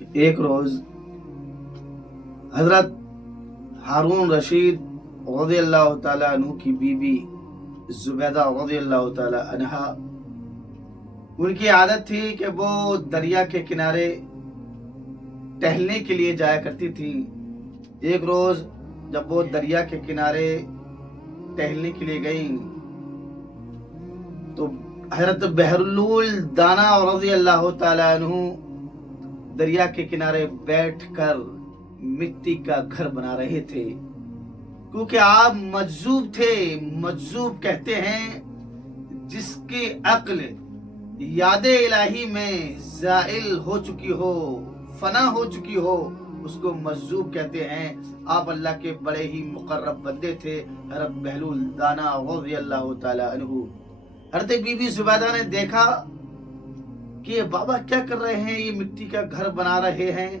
ایک روز حضرت ہارون رشید رضی اللہ تعالیٰ عنہ کی بیوی زبیدہ رضی اللہ تعالیٰ عنہا، ان کی عادت تھی کہ وہ دریا کے کنارے ٹہلنے کے لیے جایا کرتی تھی۔ ایک روز جب وہ دریا کے کنارے ٹہلنے کے لیے گئیں تو حضرت بحرالعلول دانا رضی اللہ تعالیٰ عنہ دریا کے کنارے بیٹھ کر مٹی کا گھر بنا رہے تھے، کیونکہ آپ مجذوب تھے۔ مجذوب کہتے ہیں جس کی عقل یاد الہی میں زائل ہو چکی ہو، فنا ہو چکی ہو، اس کو مجذوب کہتے ہیں۔ آپ اللہ کے بڑے ہی مقرب بندے تھے حضرت بحلول دانا رضی اللہ تعالیٰ عنہ۔ حضرت بی بی زبیدہ نے دیکھا کہ یہ بابا کیا کر رہے ہیں، یہ مٹی کا گھر بنا رہے ہیں۔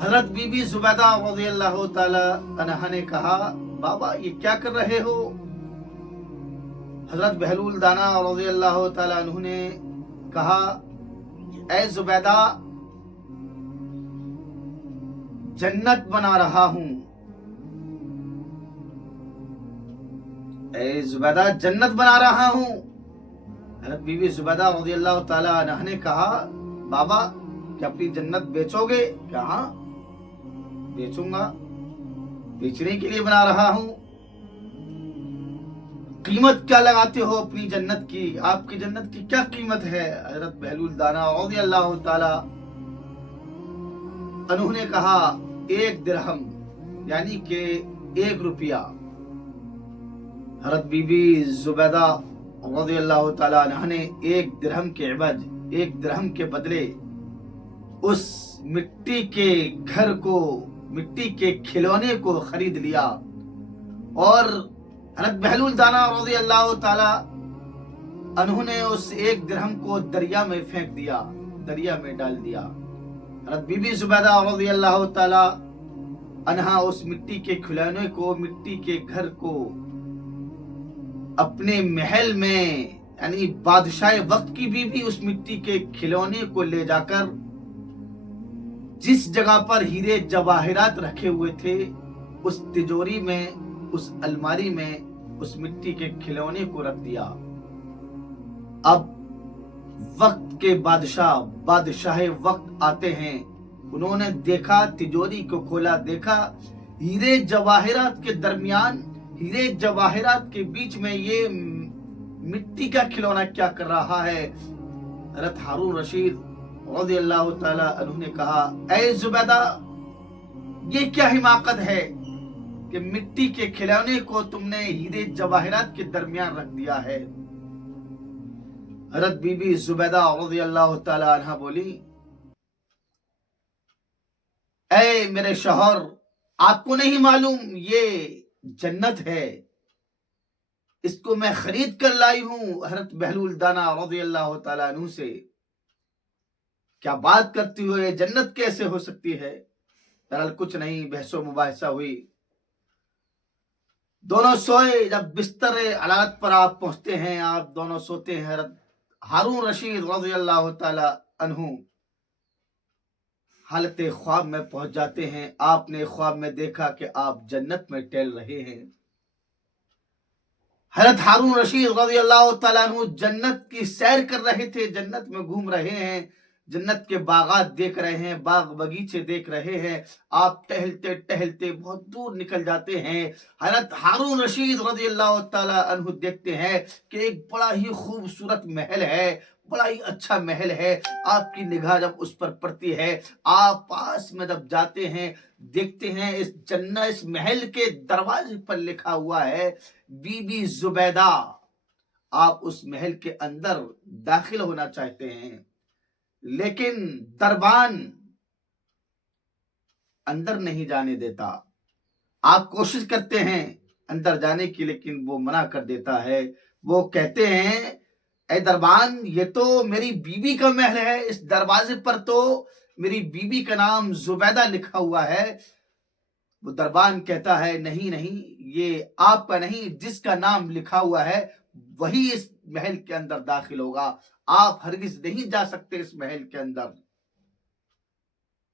حضرت بی بی زبیدہ رضی اللہ تعالی عنہا نے کہا، بابا یہ کیا کر رہے ہو؟ حضرت بحلول دانا رضی اللہ تعالی عنہ نے کہا، اے زبیدہ جنت بنا رہا ہوں، اے زبیدہ جنت بنا رہا ہوں۔ حضرت بی بی زبیدہ رضی اللہ تعالی عنہ نے کہا، بابا کیا اپنی جنت بیچو گے؟ کہا بیچوں گا، بیچنے کے لیے بنا رہا ہوں۔ قیمت کیا لگاتے ہو اپنی جنت کی؟ آپ کی جنت کی کیا قیمت ہے؟ حضرت بحلول دانا رضی اللہ تعالی عنہ نے کہا، 1 درہم یعنی کہ 1 روپیہ۔ حضرت بی بی زبیدہ رضی اللہ تعالی عنہ نے 1 درہم کے عوض، 1 درہم کے بدلے اس مٹی کے گھر کو، مٹی کے کھلونے کو خرید لیا، اور حضرت بحلول دانا رضی اللہ تعالی عنہ نے اس 1 درہم کو دریا میں پھینک دیا، دریا میں ڈال دیا۔ حضرت بی بی زبیدہ رضی اللہ تعالی عنہا اس مٹی کے کھلونے کو، مٹی کے گھر کو اپنے محل میں، یعنی بادشاہ وقت کی بیوی اس مٹی کے کھلونے کو لے جا کر جس جگہ پر ہیرے جواہرات رکھے ہوئے تھے اس تجوری میں، اس الماری میں اس مٹی کے کھلونے کو رکھ دیا۔ اب وقت کے بادشاہ وقت آتے ہیں، انہوں نے دیکھا، تجوری کو کھولا، دیکھا ہیرے جواہرات کے درمیان، ہیرے جواہرات کے بیچ میں یہ مٹی کا کھلونا کیا کر رہا ہے۔ حضرت ہارون رشید رضی اللہ تعالی عنہ نے کہا، اے زبیدہ یہ کیا حماقت ہے کہ مٹی کے کھلونے کو تم نے ہیرے جواہرات کے درمیان رکھ دیا ہے۔ حضرت بی بی زبیدہ رضی اللہ تعالی عنہ بولی، اے میرے شوہر آپ کو نہیں معلوم یہ جنت ہے، اس کو میں خرید کر لائی ہوں حضرت بحلول دانا رضی اللہ تعالی عنہ سے۔ کیا بات کرتی ہو، یہ جنت کیسے ہو سکتی ہے؟ بہرحال کچھ نہیں، بحث و مباحثہ ہوئی، دونوں سوئے۔ جب بستر عدالت پر آپ پہنچتے ہیں، آپ دونوں سوتے ہیں، حضرت ہارون رشید رضی اللہ تعالی عنہ حالت خواب میں پہنچ جاتے ہیں۔ آپ نے خواب میں دیکھا کہ آپ جنت میں ٹہل رہے ہیں۔ حضرت ہارون رشید رضی اللہ تعالیٰ عنہ جنت کی سیر کر رہے تھے، جنت میں گھوم رہے ہیں، جنت کے باغات دیکھ رہے ہیں، باغ بگیچے دیکھ رہے ہیں۔ آپ ٹہلتے ٹہلتے بہت دور نکل جاتے ہیں۔ حضرت ہارون رشید رضی اللہ تعالیٰ عنہ دیکھتے ہیں کہ ایک بڑا ہی خوبصورت محل ہے، بڑا ہی اچھا محل ہے۔ آپ کی نگاہ جب اس پر پڑتی ہے، آپ پاس میں جب جاتے ہیں، دیکھتے ہیں اس جنت، اس محل کے دروازے پر لکھا ہوا ہے بی بی زبیدہ۔ آپ اس محل کے اندر داخل ہونا چاہتے ہیں، لیکن دربان اندر نہیں جانے دیتا۔ آپ کوشش کرتے ہیں اندر جانے کی، لیکن وہ منع کر دیتا ہے۔ وہ کہتے ہیں، اے دربان یہ تو میری بیوی کا محل ہے، اس دروازے پر تو میری بیوی کا نام زبیدہ لکھا ہوا ہے۔ وہ دربان کہتا ہے، نہیں نہیں، یہ آپ کا نہیں، جس کا نام لکھا ہوا ہے وہی اس محل کے اندر داخل ہوگا، آپ ہرگز نہیں جا سکتے اس محل کے اندر۔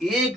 1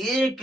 1